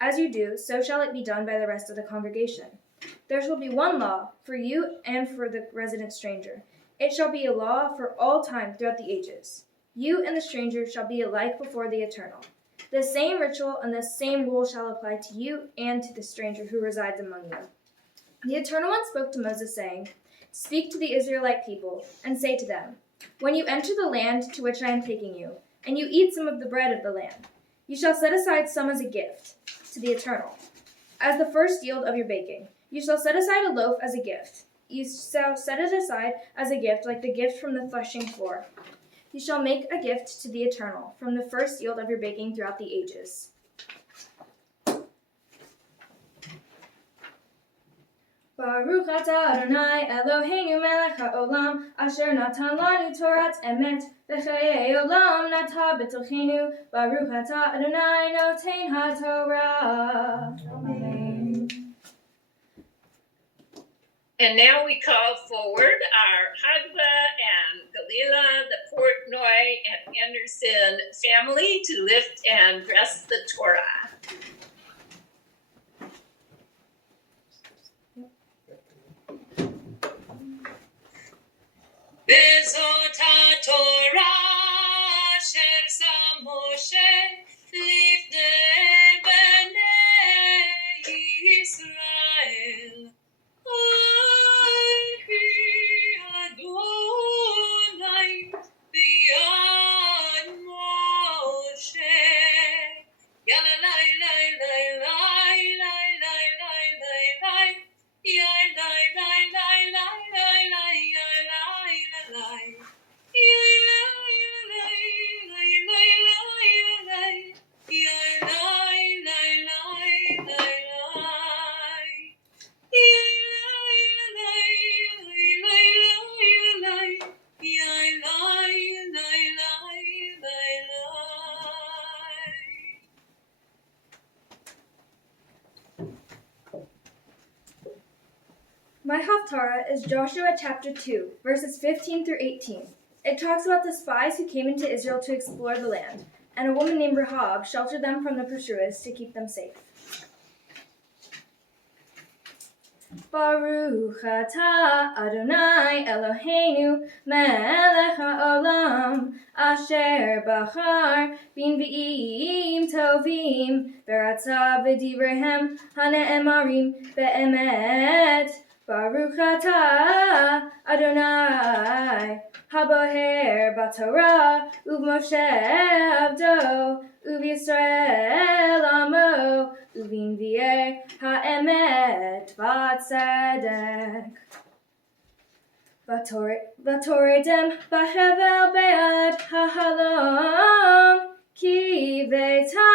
As you do, so shall it be done by the rest of the congregation. There shall be one law for you and for the resident stranger. It shall be a law for all time throughout the ages. You and the stranger shall be alike before the Eternal. The same ritual and the same rule shall apply to you and to the stranger who resides among you. The Eternal One spoke to Moses, saying, Speak to the Israelite people, and say to them, When you enter the land to which I am taking you, and you eat some of the bread of the land, you shall set aside some as a gift to the Eternal, as the first yield of your baking. You shall set aside a loaf as a gift. You shall set it aside as a gift, like the gift from the threshing floor. You shall make a gift to the Eternal from the first yield of your baking throughout the ages. Baruch atah Adonai Eloheinu melech haolam, asher natan lanu Torat emet, v'chayei olam nata b'tochenu. Baruch atah Adonai noten haTorah. Amen. And now we call forward our Hadva and Galila, the Portnoy and Anderson family to lift and dress the Torah. Bezot HaTorah asher sam Moshe lifnei bnei Yisrael. Adonai b'yad Moshe. Yalalai lai lai lai lai lai lai lai lai. Yai lai lai lai lai lai lai yai lai lai. Yai lai lai lai lai lai lai. Yai lai lai lai lai lai. Yai lai lai lai lai lai. Yai lai lai lai lai lai. My Haftarah is Joshua chapter 2, verses 15 through 18. It talks about the spies who came into Israel to explore the land, and a woman named Rahab sheltered them from the pursuers to keep them safe. Baruch atah Adonai Eloheinu melech haolam, asher bachar b'nvi'im tovim, v'ratza v'divrehem hane'emarim be'emet. Baruch atah Adonai haboher b'Torah u'Moshe avdo u'Yisrael amo u'v'nvi'ei ha'emet v'tzedek. V'toredem b'hevel be'ad ha'halon ki ve'ta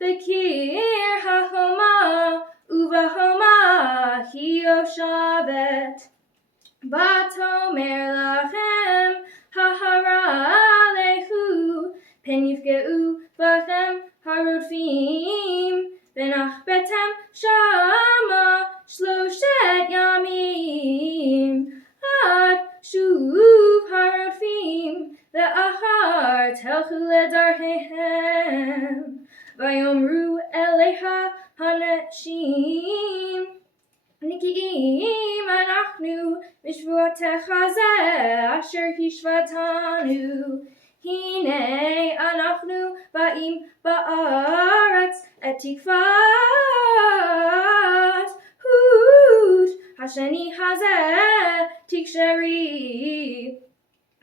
b'kir ha'homa u'v'homa hi yoshavet. V'tomer lachem ha'hara lehu pen yifgeu v'chem harodfim v'nachbetem shama shloshet yamim ad shuv harodfim ve'achar telchu ledarhehem v'yomru eleha haneshim Niki'im anachnu mishvuatecha zeh asher hishvatanu. Hinei anachnu ba'im ba'aretz et tikvat hut hasheni hazeh tiksheri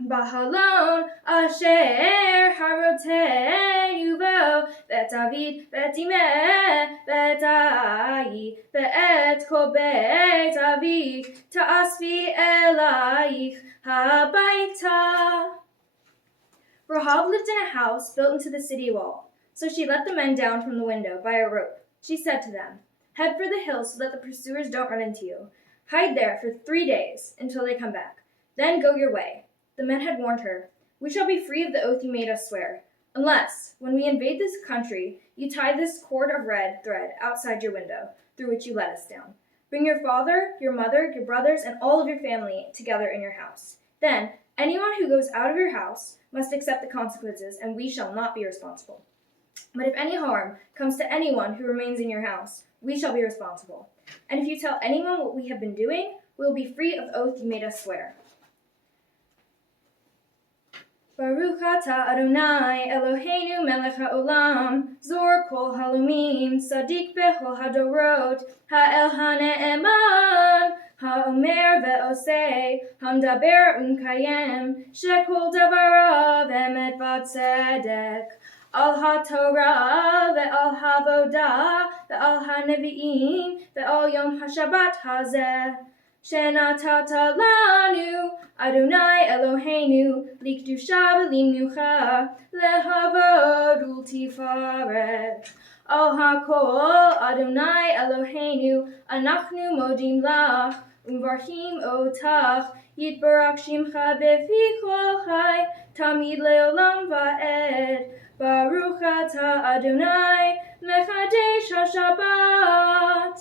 Bahalon asher harotenu bo bet David bet Imeh bet Ai bet kol bet Avi ta'asvi elaich habaita. Rahab lived in a house built into the city wall, so she let the men down from the window by a rope. She said to them, Head for the hill so that the pursuers don't run into you. Hide there for 3 days until they come back. Then go your way. The men had warned her, We shall be free of the oath you made us swear, unless, when we invade this country, you tie this cord of red thread outside your window, through which you let us down. Bring your father, your mother, your brothers, and all of your family together in your house. Then, anyone who goes out of your house must accept the consequences, and we shall not be responsible. But if any harm comes to anyone who remains in your house, we shall be responsible. And if you tell anyone what we have been doing, we will be free of the oath you made us swear. Baruch atah Adonai Eloheinu melech haolam, zor kol halomim, tzaddik bechol hadorot, ha'el ha'ne'eman, ha'omer ve'oseh, hamdaber u'mkayem, shekol davarav emet v'tzedek, al ha'torah ve'al ha'avodah ve'al ha'nevi'im ve'al yom ha'shabbat hazeh. Shenatata lanu Adonai Eloheinu likdusha v'limnucha lehavod ultifaret. Al hakol Adonai Eloheinu anachnu modim lach umvarchim otach yitbarak shimcha befi kol chai tamid leolam va'ed. Baruch atah Adonai mechadesh haShabbat.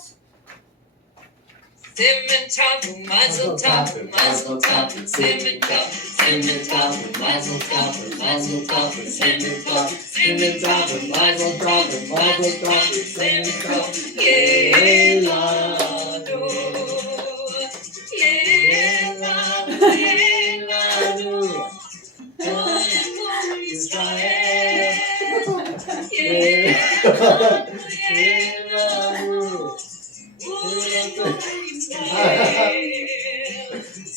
Simmen tov, mazel tov, mazel tov, simmen tov, simmen tov, mazel tov, mazel tov, simmen tov, simmen tov, mazel tov, mazel tov, simmen tov, Yeladu, Yeladu, Yeladu, Yeladu, Israel, Yeladu, Yeladu.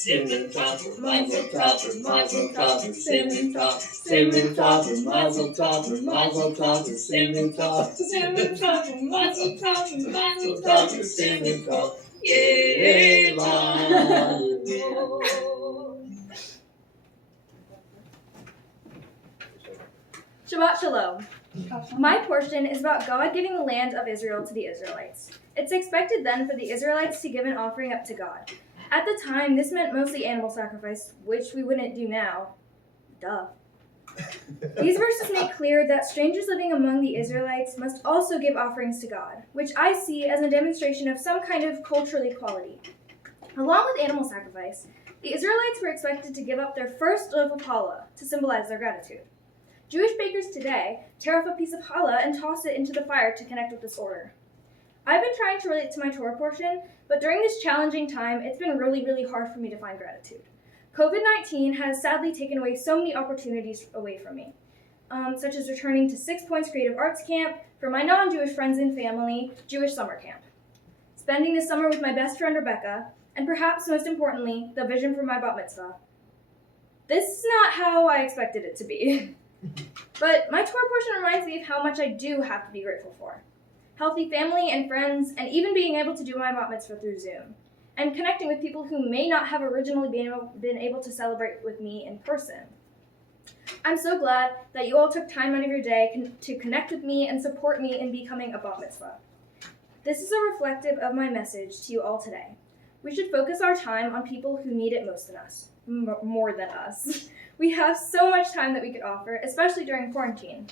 Simmen tov, mazel tov, mazel tov, simmen tov, simmen tov, mazel tov, mazel tov, simmen tov, simmen tov, mazel tov, mazel tov, simmen tov, Yeladu. Shabbat Shalom. My portion is about God giving the land of Israel to the Israelites. It's expected then for the Israelites to give an offering up to God. At the time, this meant mostly animal sacrifice, which we wouldn't do now. Duh. These verses make clear that strangers living among the Israelites must also give offerings to God, which I see as a demonstration of some kind of cultural equality. Along with animal sacrifice, the Israelites were expected to give up their first loaf of challah to symbolize their gratitude. Jewish bakers today tear off a piece of challah and toss it into the fire to connect with this order. I've been trying to relate to my Torah portion, but during this challenging time, it's been really, really hard for me to find gratitude. COVID-19 has sadly taken away so many opportunities away from me, such as returning to 6 Points Creative Arts Camp for my non-Jewish friends and family, Jewish summer camp, spending the summer with my best friend Rebecca, and perhaps most importantly, the vision for my bat mitzvah. This is not how I expected it to be. But my Torah portion reminds me of how much I do have to be grateful for. Healthy family and friends, and even being able to do my bat mitzvah through Zoom, and connecting with people who may not have originally been able to celebrate with me in person. I'm so glad that you all took time out of your day to connect with me and support me in becoming a bat mitzvah. This is a reflective of my message to you all today. We should focus our time on people who need it most than us, more than us. We have so much time that we could offer, especially during quarantine.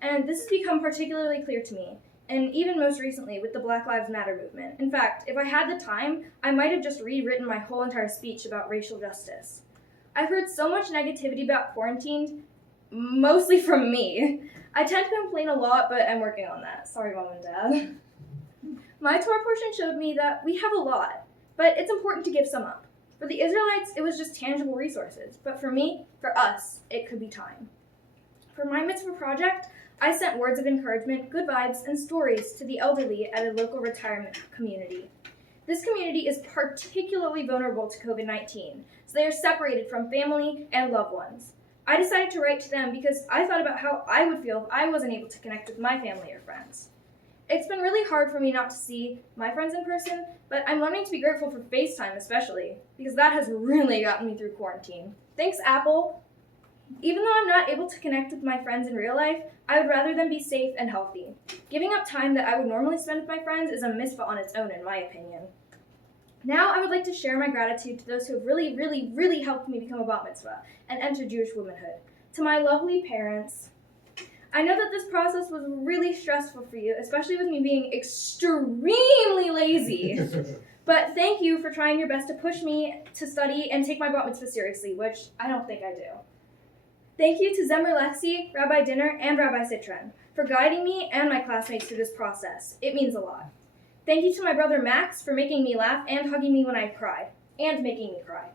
And this has become particularly clear to me, and even most recently with the Black Lives Matter movement. In fact, if I had the time, I might have just rewritten my whole entire speech about racial justice. I've heard so much negativity about quarantine, mostly from me. I tend to complain a lot, but I'm working on that. Sorry, Mom and Dad. My Torah portion showed me that we have a lot, but it's important to give some up. For the Israelites, it was just tangible resources, but for me, for us, it could be time. For my mitzvah project, I sent words of encouragement, good vibes, and stories to the elderly at a local retirement community. This community is particularly vulnerable to COVID-19, so they are separated from family and loved ones. I decided to write to them because I thought about how I would feel if I wasn't able to connect with my family or friends. It's been really hard for me not to see my friends in person, but I'm learning to be grateful for FaceTime especially, because that has really gotten me through quarantine. Thanks, Apple! Even though I'm not able to connect with my friends in real life, I would rather them be safe and healthy. Giving up time that I would normally spend with my friends is a mitzvah on its own, in my opinion. Now I would like to share my gratitude to those who have really, really, really helped me become a bat mitzvah and enter Jewish womanhood. To my lovely parents. I know that this process was really stressful for you, especially with me being extremely lazy. But thank you for trying your best to push me to study and take my bat mitzvah seriously, which I don't think I do. Thank you to Zemmer Lexi, Rabbi Dinner, and Rabbi Citron. for guiding me and my classmates through this process. It means a lot. Thank you to my brother Max for making me laugh and hugging me when I cried, and making me cry.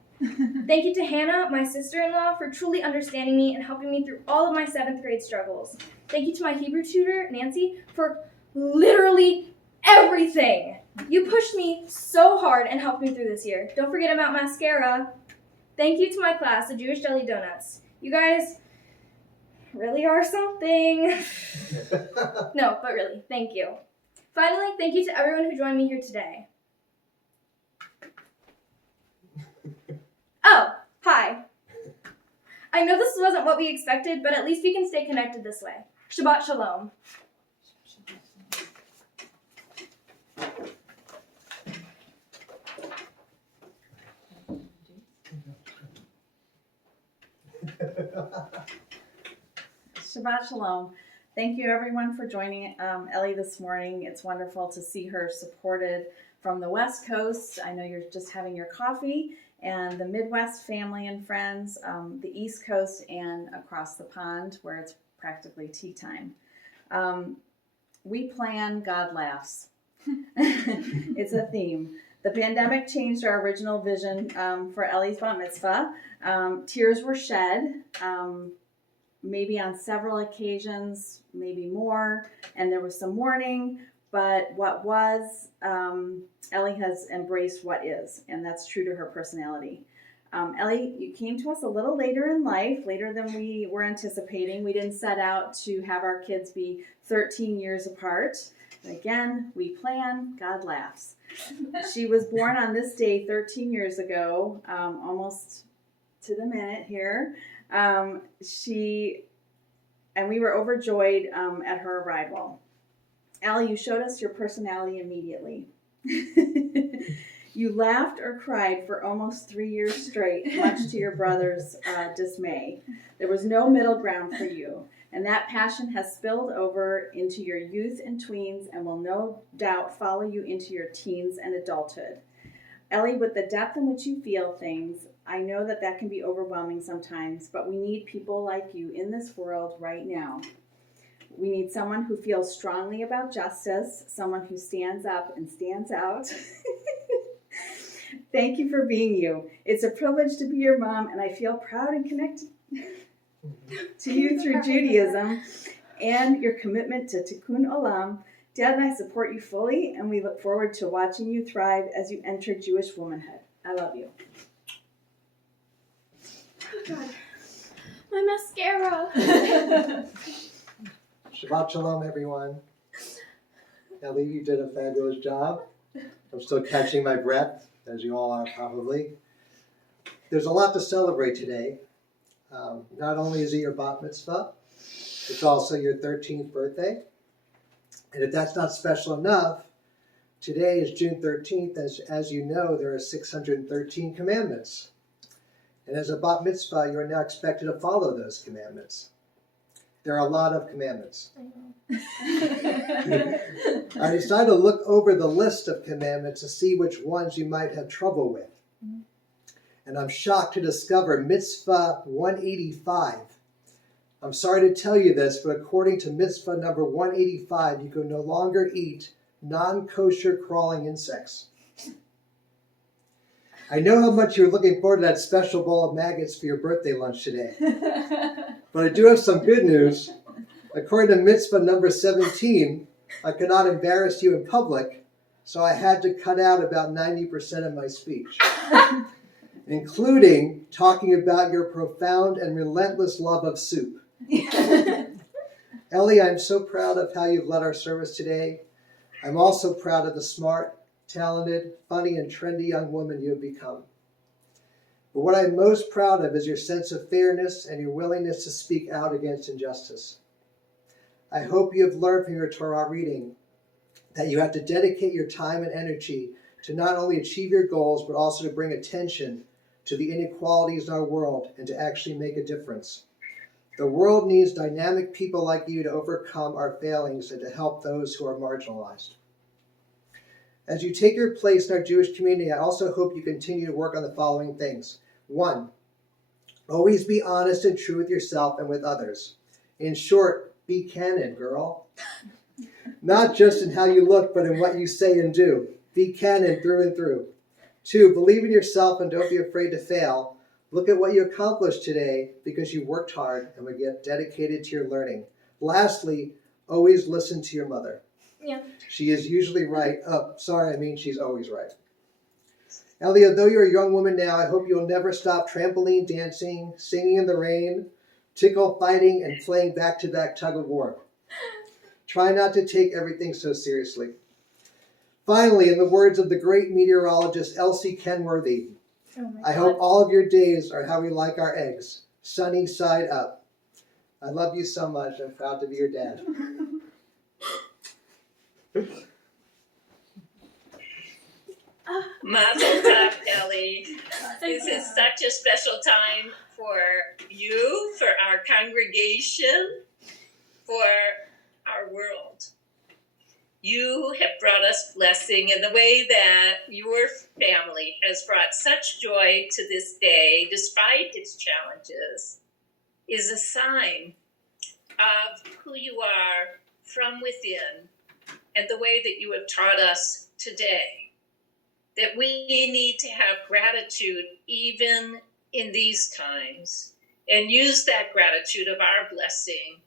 Thank you to Hannah, my sister-in-law, for truly understanding me and helping me through all of my 7th grade struggles. Thank you to my Hebrew tutor, Nancy, for literally everything. You pushed me so hard and helped me through this year. Don't forget about mascara. Thank you to my class, the Jewish Jelly Donuts. You guys really are something. No, but really, thank you. Finally, thank you to everyone who joined me here today. Oh, hi. I know this wasn't what we expected, but at least we can stay connected this way. Shabbat Shalom. Shabbat Shalom. Thank you everyone for joining Ellie this morning. It's wonderful to see her supported from the West Coast. I know you're just having your coffee, and the Midwest family and friends, the East Coast, and across the pond where it's practically tea time. We plan, God laughs. It's a theme. The pandemic changed our original vision for Ellie's bat mitzvah. Tears were shed, maybe on several occasions, maybe more, and there was some mourning, but what was, Ellie has embraced what is, and that's true to her personality. Ellie, you came to us a little later in life, later than we were anticipating. We didn't set out to have our kids be 13 years apart. But again, we plan, God laughs. She was born on this day 13 years ago, almost to the minute here. And we were overjoyed at her arrival. Allie, you showed us your personality immediately. You laughed or cried for almost 3 years straight, much to your brother's dismay. There was no middle ground for you, and that passion has spilled over into your youth and tweens and will no doubt follow you into your teens and adulthood. Ellie, with the depth in which you feel things, I know that can be overwhelming sometimes, but we need people like you in this world right now. We need someone who feels strongly about justice, someone who stands up and stands out. Thank you for being you. It's a privilege to be your mom, and I feel proud and connected to you through Judaism and your commitment to Tikkun Olam. Dad and I support you fully, and we look forward to watching you thrive as you enter Jewish womanhood. I love you. Oh, God. My mascara. Shabbat Shalom, everyone. Ellie, you did a fabulous job. I'm still catching my breath, as you all are probably. There's a lot to celebrate today. Not only is it your bat mitzvah, it's also your 13th birthday. And if that's not special enough, today is June 13th. As you know, there are 613 commandments. And as a bat mitzvah, you are now expected to follow those commandments. There are a lot of commandments. I decided to look over the list of commandments to see which ones you might have trouble with. And I'm shocked to discover mitzvah 185. I'm sorry to tell you this, but according to mitzvah number 185, you can no longer eat non-kosher crawling insects. I know how much you're looking forward to that special bowl of maggots for your birthday lunch today. But I do have some good news. According to mitzvah number 17, I could not embarrass you in public, so I had to cut out about 90% of my speech, including talking about your profound and relentless love of soup. Ellie, I'm so proud of how you've led our service today. I'm also proud of the smart, talented, funny, and trendy young woman you have become. But what I'm most proud of is your sense of fairness and your willingness to speak out against injustice. I hope you have learned from your Torah reading that you have to dedicate your time and energy to not only achieve your goals, but also to bring attention to the inequalities in our world and to actually make a difference. The world needs dynamic people like you to overcome our failings and to help those who are marginalized. As you take your place in our Jewish community, I also hope you continue to work on the following things. 1, always be honest and true with yourself and with others. In short, Be canon, girl. Not just in how you look, but in what you say and do. Be canon through and through. 2, believe in yourself and don't be afraid to fail. Look at what you accomplished today because you worked hard and were dedicated to your learning. Lastly, always listen to your mother. Yeah. She is usually right. She's always right. Elliot, though you're a young woman now, I hope you'll never stop trampoline dancing, singing in the rain, tickle fighting, and playing back-to-back tug-of-war. Try not to take everything so seriously. Finally, in the words of the great meteorologist Elsie Kenworthy, I hope all of your days are how we like our eggs, sunny side up. I love you so much. I'm proud to be your dad. Mazel tov, Ellie. This is such a special time for you, for our congregation, for our world. You have brought us blessing in the way that your family has brought such joy to this day, despite its challenges, is a sign of who you are from within and the way that you have taught us today. That we need to have gratitude even in these times and use that gratitude of our blessing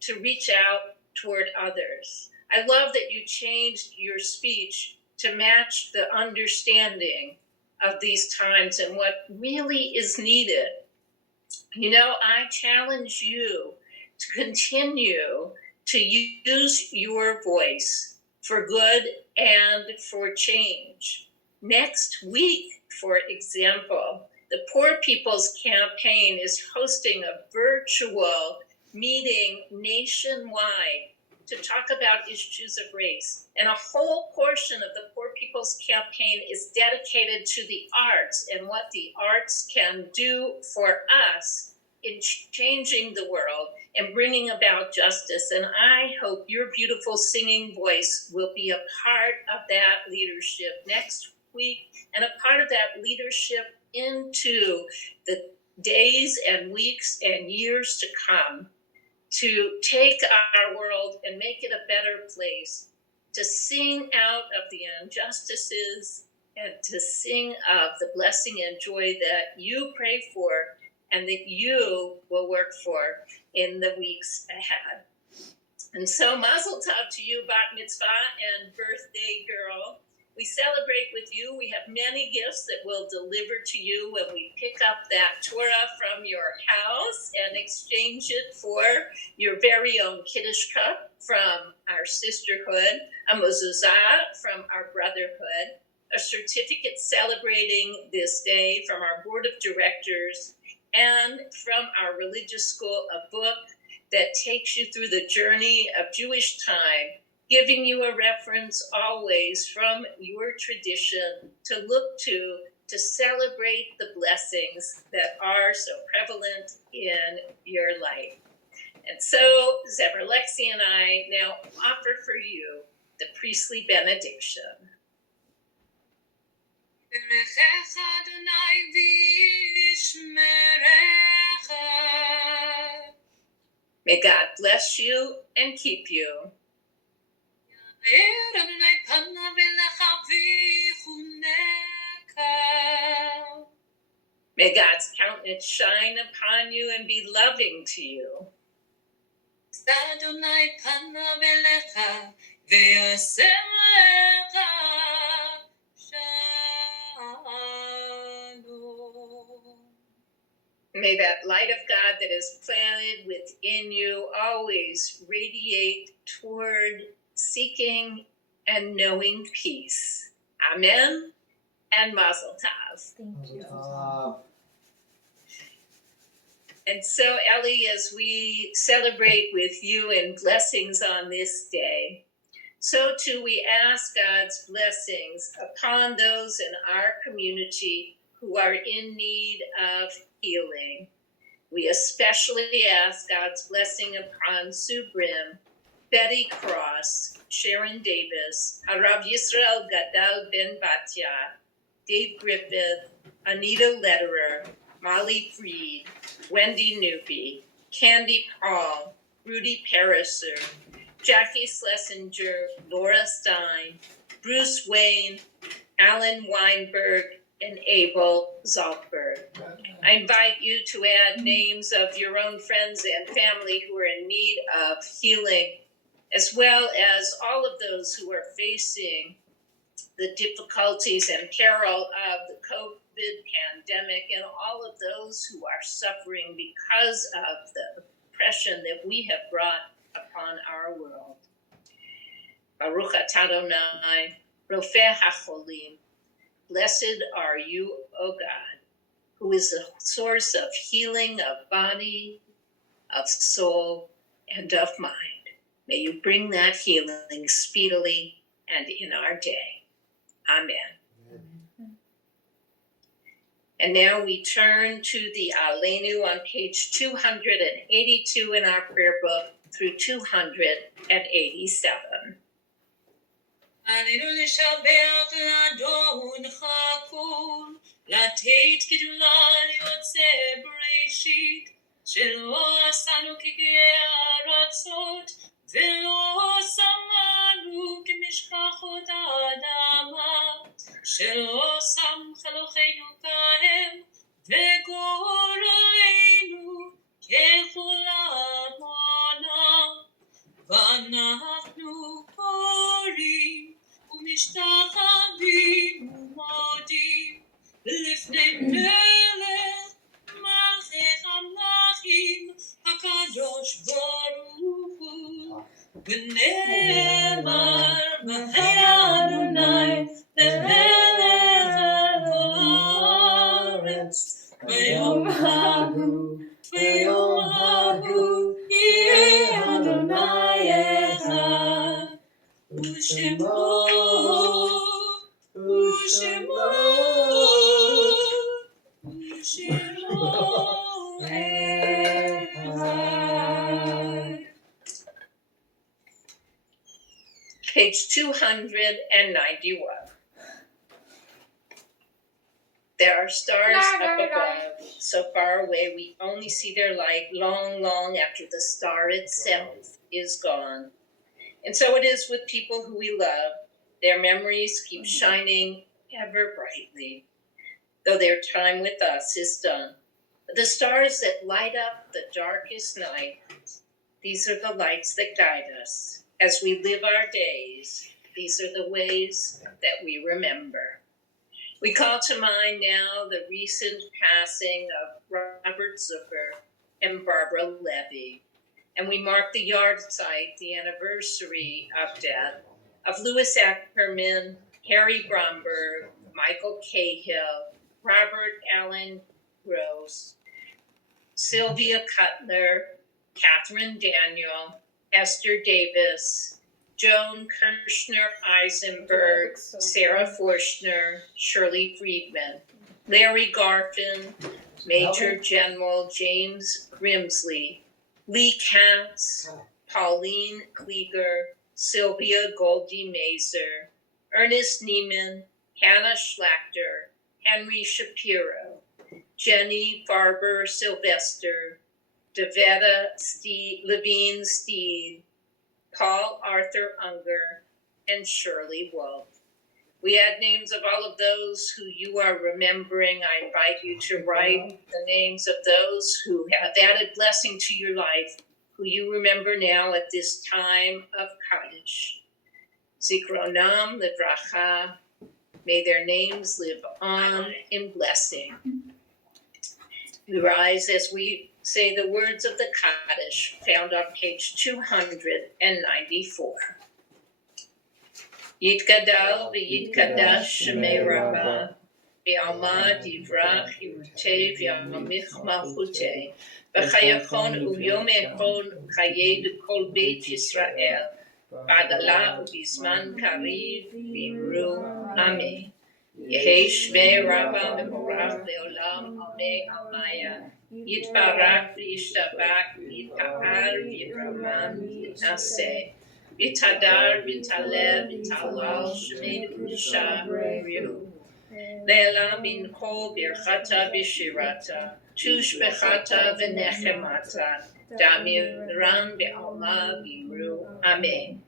to reach out toward others. I love that you changed your speech to match the understanding of these times and what really is needed. You know, I challenge you to continue to use your voice for good and for change. Next week, for example, the Poor People's Campaign is hosting a virtual meeting nationwide to talk about issues of race. And a whole portion of the Poor People's Campaign is dedicated to the arts and what the arts can do for us in changing the world and bringing about justice. And I hope your beautiful singing voice will be a part of that leadership next week and a part of that leadership into the days and weeks and years to come, to take our world and make it a better place, to sing out of the injustices and to sing of the blessing and joy that you pray for and that you will work for in the weeks ahead. And so mazel tov to you, bat mitzvah and birthday girl. We celebrate with you. We have many gifts that we'll deliver to you when we pick up that Torah from your house and exchange it for your very own Kiddush cup from our sisterhood, a mezuzah from our brotherhood, a certificate celebrating this day from our board of directors, and from our religious school, a book that takes you through the journey of Jewish time, giving you a reference always from your tradition to look to celebrate the blessings that are so prevalent in your life. And so Zebra Lexi and I now offer for you the priestly benediction. May God bless you and keep you. May God's countenance shine upon you and be loving to you. May that light of God that is planted within you always radiate toward seeking and knowing peace. Amen and mazel tov. Thank you. And so, Ellie, as we celebrate with you in blessings on this day, so too we ask God's blessings upon those in our community who are in need of healing. We especially ask God's blessing upon Sue Brim, Betty Cross, Sharon Davis, Harav Yisrael Gadal Ben Batya, Dave Griffith, Anita Lederer, Molly Freed, Wendy Newby, Candy Paul, Rudy Pariser, Jackie Schlesinger, Laura Stein, Bruce Wayne, Alan Weinberg, and Abel Zaltberg. I invite you to add names of your own friends and family who are in need of healing, as well as all of those who are facing the difficulties and peril of the COVID pandemic, and all of those who are suffering because of the oppression that we have brought upon our world. Baruch atah Adonai, Rofeh HaCholim. Blessed are you, O God, who is the source of healing of body, of soul, and of mind. May you bring that healing speedily and in our day. Amen. And now we turn to the Aleinu on page 282 in our prayer book through 287. עלינו לשבח לאדונך כל, לתת קדמה ליוצא בראשית, שלא עשנו כגאי ארצות, ולא שמנו כמשפחות האדמה, שלא שם חלוכינו כהם, וגורלנו ככל עמונה, ואנחנו קוראים ומשתחווים ומודים לפני מלך מלכי המלכים הקדוש ברוך הוא, ונאמר והיה אדוני למלך הארץ ביום ההוא יהיה אדוני אחד ושמו אחד. Page 291. There are stars up above, so far away we only see their light long, long after the star itself is gone. And so it is with people who we love. Their memories keep shining ever brightly, though their time with us is done. But the stars that light up the darkest night, these are the lights that guide us. As we live our days, these are the ways that we remember. We call to mind now the recent passing of Robert Zucker and Barbara Levy, and we mark the yahrzeit, the anniversary of death, of Louis Ackerman, Harry Bromberg, Michael Cahill, Robert Allen Gross, Sylvia Cutler, Catherine Daniel, Esther Davis, Joan Kirshner-Eisenberg, Sarah Forshner, Shirley Friedman, Larry Garfin, Major General James Grimsley, Lee Katz, Pauline Klieger, Sylvia Goldie Mazer, Ernest Neiman, Hannah Schlachter, Henry Shapiro, Jenny Farber Sylvester, Devetta Levine Steed, Paul Arthur Unger, and Shirley Wolf. We add names of all of those who you are remembering. I invite you to write the names of those who have added blessing to your life, who you remember now at this time of Kaddish. Zikronam Livracha, may their names live on in blessing. We rise as we say the words of the Kaddish found on page 294. Yitgadal v'yitkadash shemei Rabbah, v'almad yivrach yirutei v'yamich malchutei, v'chayachon uyom echon chayei kol beit Yisrael, v'adala u'bizman kariv v'imru amen. Yehei shmei Rabbah mevorach le'olam amei amaya, Yitbarak v'yishtabak v'yitpa'al v'yiraman v'yitnaseh, v'yitadar v'yitalev v'yitalal shemei kedusha v'rihu. Le'ela min kol birchata v'shirata, tushbechata v'nechemata, Damiran be'alma bimru. Amen.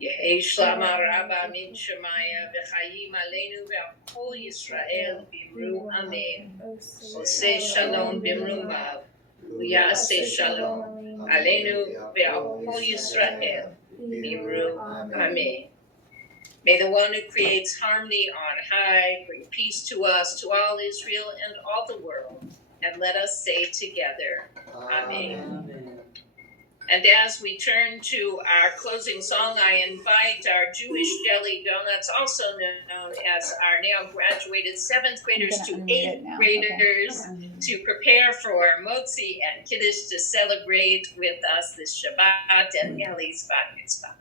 Yehi shlama rabba min shemaya v'chayim aleinu ve'al Yisrael bimru. Amen. Oseh shalom bimrumav. Uyaseh shalom aleinu ve'al Yisrael bimru. Amen. May the one who creates harmony on high bring peace to us, to all Israel and all the world. And let us say together, Amen. And as we turn to our closing song, I invite our Jewish jelly donuts, also known as our now graduated 7th graders to 8th graders, to prepare for Motzi and Kiddush to celebrate with us this Shabbat and Ellie's Bat Mitzvah.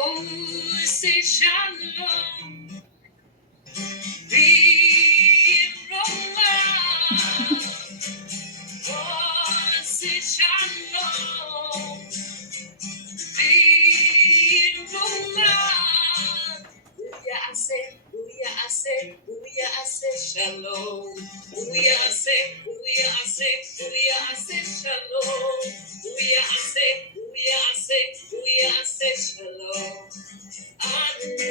Oh, say shalom, be Roma. Oh, say shalom, be Roma. Booyah, I say shalom. Booyah, I say shalom. Booyah, I say shalom. Alleluia.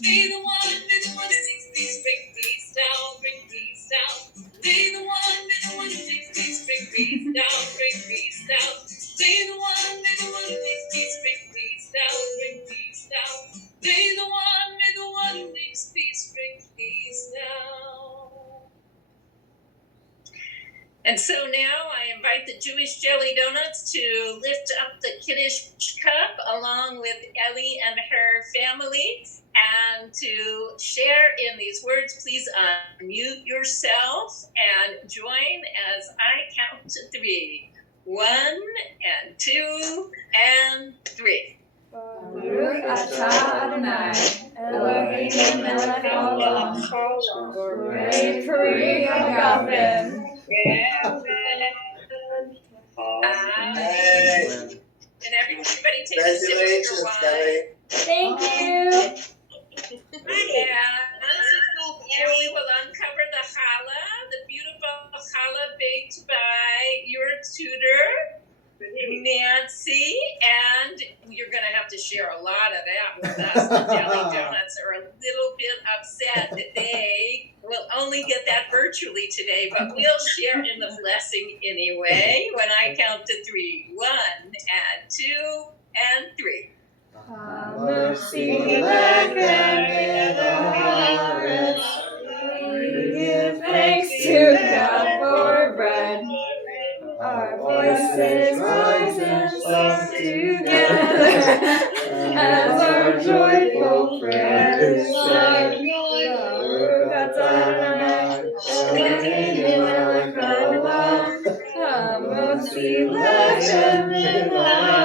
Be the one who seeks peace, bring peace down, bring peace down. Be the one who seeks peace, bring peace down, bring peace down. Be the one who seeks peace, bring peace down, bring peace down. Be the one who makes peace, bring peace down. And so now I invite the Jewish jelly donuts to lift up the Kiddush cup along with Ellie and her family and to share in these words. Please unmute yourself and join as I count to 3. 1 and 2 and 3. Baruch atah Adonai, Eloheinu melech haolam, borei peri hagafim. And everybody take a sip of your wine. Thank you. And we will uncover the challah, the beautiful challah baked by your tutor, Nancy, and you're going to have to share a lot of that with us. The jelly donuts are a little bit upset that they will only get that virtually today, but we'll share in the blessing anyway when I count to 3. 1 and 2 and 3. Hamotzi lechem min haaretz, we give thanks to God for bread. Our voices rise and song together as our joyful prayer is sung. Baruch atah Eloheinu melech haolam, hamotzi lechem min haaretz.